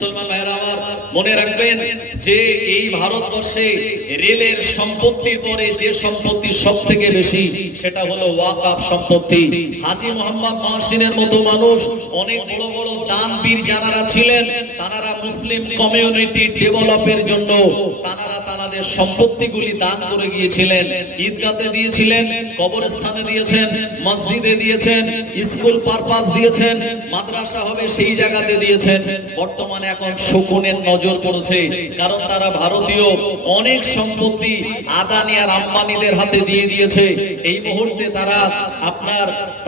মুসলমান ভাইরা আমার মনে রাখবেন যে এই ভারতবর্ষে রেলের সম্পত্তির পরে যে সম্পত্তি সবথেকে বেশি সেটা হলো ওয়াকফ সম্পত্তি। হাজী মোহাম্মদ মহসিনের মতো মানুষ, অনেক বড় বড় দানবীর যারা ছিলেন, তারা মুসলিম কমিউনিটি ডেভেলপের জন্য তারা তাদের সম্পত্তিগুলি দান করে গিয়েছিলেন। ঈদগাতে দিয়েছিলেন, কবরস্থানে দিয়েছেন, মসজিদে দিয়েছেন, স্কুল পারপাস দিয়েছেন, মাদ্রাসা হবে সেই জায়গাতে দিয়েছেন। বর্তমানে এখন শকুনের নজর পড়েছে, কারণ তারা ভারতীয় অনেক সম্পত্তি আদানি আর আম্বানিদের হাতে দিয়ে দিয়েছে। এই মুহূর্তে তারা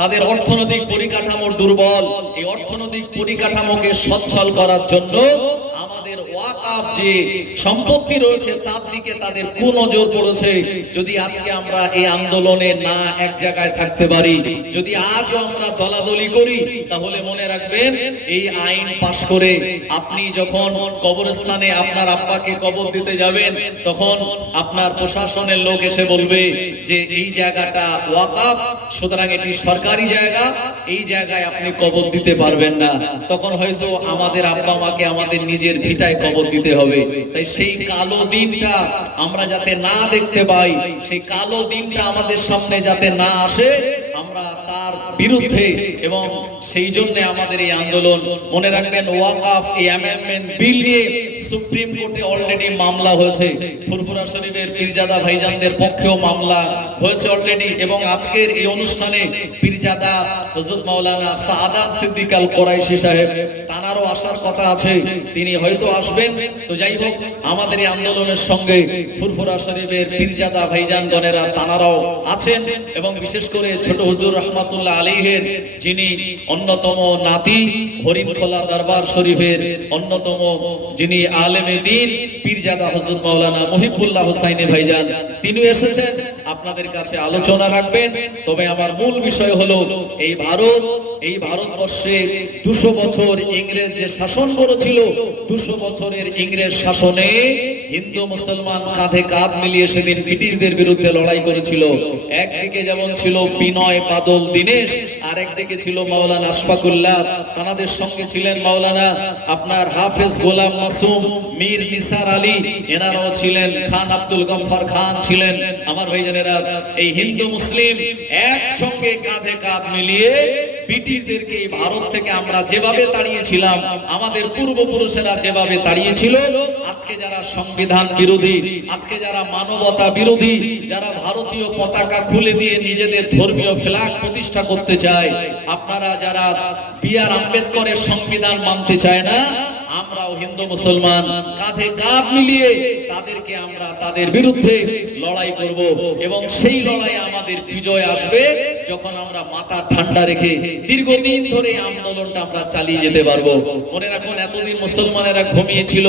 তাদের অর্থনৈতিক পরিকাঠামো দুর্বল। এই অর্থনৈতিক পরিকাঠামোকে সচ্ছল করার জন্য আমাদের ওয়াকফ যে সম্পত্তি রয়েছে তার দিকে তাদের কুনজর পড়েছে। যদি আজকে আমরা এই আন্দোলনে না এক জায়গায় থাকতে পারি, যদি আজও আমরা দলাদলি করি, তাহলে মনে রাখবেন এই আইন পাশ করে আপনি যখন কবরস্থানে আপনার আব্বাকে কবর দিতে যাবেন, তখন আপনার প্রশাসনের লোক এসে বলবে যে এই জায়গাটা ওয়াকফ, সুতরাং এটি সরকারি জায়গা, এই জায়গায় আপনি কবর দিতে পারবেন না। তখন হয়তো আমাদের আব্বা মাকে আমাদের নিজের ভিটায় কবর দিতে হবে। তাই সেই কালো দিনটা আমরা যাতে না দেখতে পাই, সেই কালো দিনটা আমাদের সামনে যাতে না আসে, আমরা তার বিরুদ্ধে, এবং সেই জন্য আমাদের এই আন্দোলন। মনে রাখবেন ওয়াকফ এই অ্যামেন্ডমেন্ট বিল নিয়ে সুপ্রিম কোর্টে অলরেডি মামলা হয়েছে। ফুরফুরা শরীফের পীরজাদা ভাইজানদের পক্ষেও মামলা হয়েছে অলরেডি, এবং আজকের এই অনুষ্ঠানে পীরজাদা হযরত মাওলানা সাআদাত সিদ্দিক আল কুরাইশি সাহেব তানারও আসার কথা আছে, তিনি হয়তো আসবেন। তো যাই হোক, আমাদের এই আন্দোলনের সঙ্গে ফুরফুরা শরীফের পীরজাদা ভাইজানগণেরা তানারাও আছেন, এবং বিশেষ করে ছোট হুজুর রহমাতুল্লাহ আলাইহির যিনি অন্যতম নাতি, হরিণখোলা দরবার শরীফের অন্যতম যিনি আলেমে দ্বীন পীরজাদা হযরত মাওলানা মুহিবুল্লাহ হুসাইনি ভাইজান, তিনি এসেছেন আপনাদের কাছে আলোচনা রাখবেন। তবে আমার মূল বিষয় হলো এই ভারতবর্ষে 200 বছর ইংরেজ যে শাসন করেছিল, 200 বছরের ইংরেজ শাসনে হিন্দু মুসলমান কাঁধে কাঁধ মিলিয়ে সেদিন ব্রিটিশদের বিরুদ্ধে লড়াই করেছিল। একদিকে যেমন ছিল বিনয় বাদল দীনেশ, আর একদিকে ছিল মাওলানা আশফাকুল্লাহ, তাদের সঙ্গে ছিলেন মাওলানা হাফেজ গোলাম মাসুম, মীর নিসার আলী, এনারাও ছিলেন, খান আব্দুল গফফার খান ছিলেন। আমার ভাইজানেরা, এই হিন্দু মুসলিম একসঙ্গে কাঁধে কাঁধ মিলিয়ে ব্রিটিশদেরকে ভারত থেকে আমরা যেভাবে তাড়িয়েছিলাম, আমাদের পূর্বপুরুষেরা যেভাবে তাড়িয়েছিল, আজকে যারা সংবিধান বিরোধী, আজকে যারা মানবতা বিরোধী, যারা ভারতীয় পতাকা খুলে দিয়ে নিজেদের ধর্মীয় ফ্ল্যাগ প্রতিষ্ঠা করতে চায়, আপনারা যারা বি.আর. আম্বেদকরের সংবিধান মানতে চায় না, আমরাও হিন্দু মুসলমান কাঁধে কাঁধ মিলিয়ে তাদেরকে আমরা তাদের বিরুদ্ধে লড়াই করব, এবং সেই লড়াইয়ে আমাদের বিজয় আসবে যখন আমরা মাথা ঠান্ডা রেখে দীর্ঘদিন ধরে আন্দোলনটা আমরা চালিয়ে যেতে পারবো। মনে রাখুন, এতদিন মুসলমানেরা ঘুমিয়েছিল,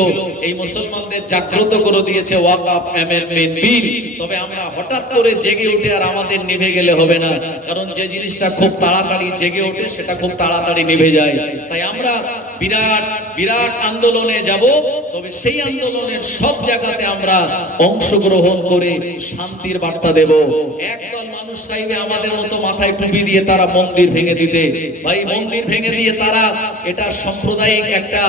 এই মুসলমানদের জাগ্রত করে দিয়েছে ওয়াকফ অ্যামেন্ডমেন্ট বিল। তবে আমরা হঠাৎ করে জেগে উঠে আর আমাদের নিভে গেলে হবে না, কারণ যে জিনিসটা খুব তাড়াতাড়ি জেগে ওঠে সেটা খুব তাড়াতাড়ি নিভে যায়। তাই আমরা বিরাট বিরাট আন্দোলনে যাব, তবে সেই আন্দোলনের সব জায়গাতে আমরা অংশগ্রহণ করে শান্তির বার্তা দেব। একদল মানুষ চাইবে আমাদের মতো মাথায় টুপি দিয়ে তারা মন্দির ভেঙে দিতে। ভাই, মন্দির ভেঙে দিয়ে তারা এটা সাম্প্রদায়িক একটা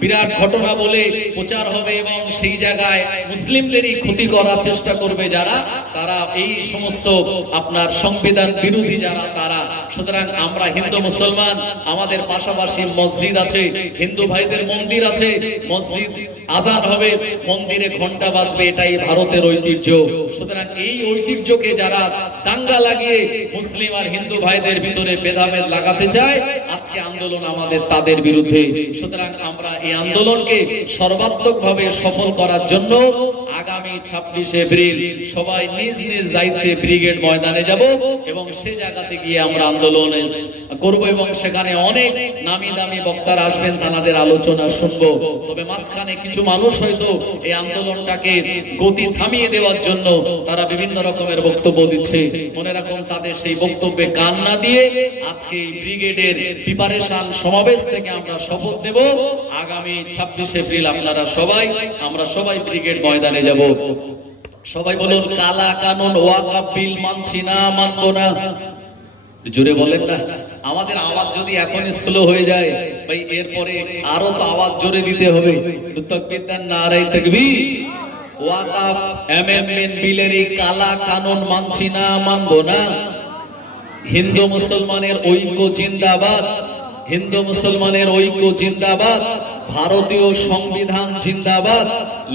বিরাট ঘটনা বলে প্রচার হবে, এবং সেই জায়গায় মুসলিমদেরই ক্ষতি করার চেষ্টা করবে যারা, তারা এই সমস্ত সংবিধান বিরোধী যারা, তারা। সুতরাং আমরা হিন্দু মুসলমান, আমাদের পাশাপাশি মসজিদ আছে, হিন্দু ভাইদের মন্দির আছে, মসজিদ আজান হবে, মন্দিরে ঘন্টা বাজবে, এটাই ভারতের ঐতিহ্য। সুতরাং এই ঐতিহ্যকে যারা দাঙ্গা লাগিয়ে মুসলিম আর হিন্দু ভাইদের ভিতরে ভেদাভেদ লাগাতে চায়, আজকে আন্দোলন আমাদের তাদের বিরুদ্ধে। সুতরাং আমরা এই আন্দোলনকে সর্বাত্মকভাবে সফল করার জন্য আগামী 26 এপ্রিল সবাই নিজ নিজ দায়িত্বে ব্রিগেড ময়দানে যাব, এবং সে জায়গাতে গিয়ে আমরা আন্দোলন করব, এবং সেখানে অনেক নামি দামি বক্তারা আসবেন, তাদের আলোচনা শুনবো। তবে মাঝখানে কিছু মানুষ হয়তো এই আন্দোলনটাকে গতি থামিয়ে দেওয়ার জন্য তারা বিভিন্ন রকমের বক্তব্য দিচ্ছে। মনে রাখুন, তাদের সেই বক্তব্যে কান না দিয়ে আজকে এই ব্রিগেডের প্রিপারেশন সমাবেশ থেকে আমরা শপথ নেব, আগামী 26 এপ্রিল আমরা সবাই ব্রিগেড ময়দানে যাব। সবাই বলুন, কালা কানুন ওয়াকফ বিল মানছি না, মানবো না। জোরে বলেন না। আমাদের আওয়াজ যদি এখনই স্লো হয়ে যায় ভাই এরপরে আরো তো আওয়াজ জোরে দিতে হবে, তাকবীর দেন, নারে তাকবীর। ওয়াকাফ অ্যামেন্ডমেন্ট বিলের এই কালা কানুন মানছি না, মানবো না। হিন্দু মুসলমানের ঐক্য জিন্দাবাদ, হিন্দু মুসলমানের ঐক্য জিন্দাবাদ, ভারতীয় সংবিধান জিন্দাবাদ,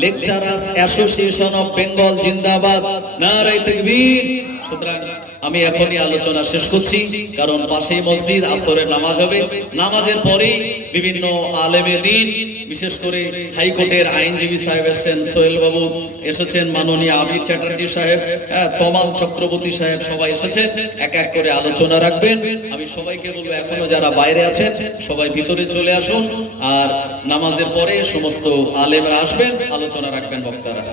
লেকচারার্স অ্যাসোসিয়েশন অফ বেঙ্গল জিন্দাবাদ, নারে তাকবীর। সুতরাং আমি এখনই আলোচনা শেষ করছি, কারণ পাশেই মসজিদ, আসরের নামাজ হবে। নামাজের পরেই বিভিন্ন আলেমে দ্বীন, বিশেষ করে হাইকোর্টের আইনজীবী সাহেব এসেছেন, সোহেল বাবু এসেছেন, মাননীয় আবির চ্যাটার্জি সাহেব, তমাল চক্রবর্তী সাহেব, সবাই এসেছেন। এক এক করে আলোচনা রাখবেন। আমি সবাইকে বলবো এখনো যারা বাইরে আছেন সবাই ভিতরে চলে আসুন, আর নামাজের পরে সমস্ত আলেমরা আসবেন, আলোচনা রাখবেন বক্তারা।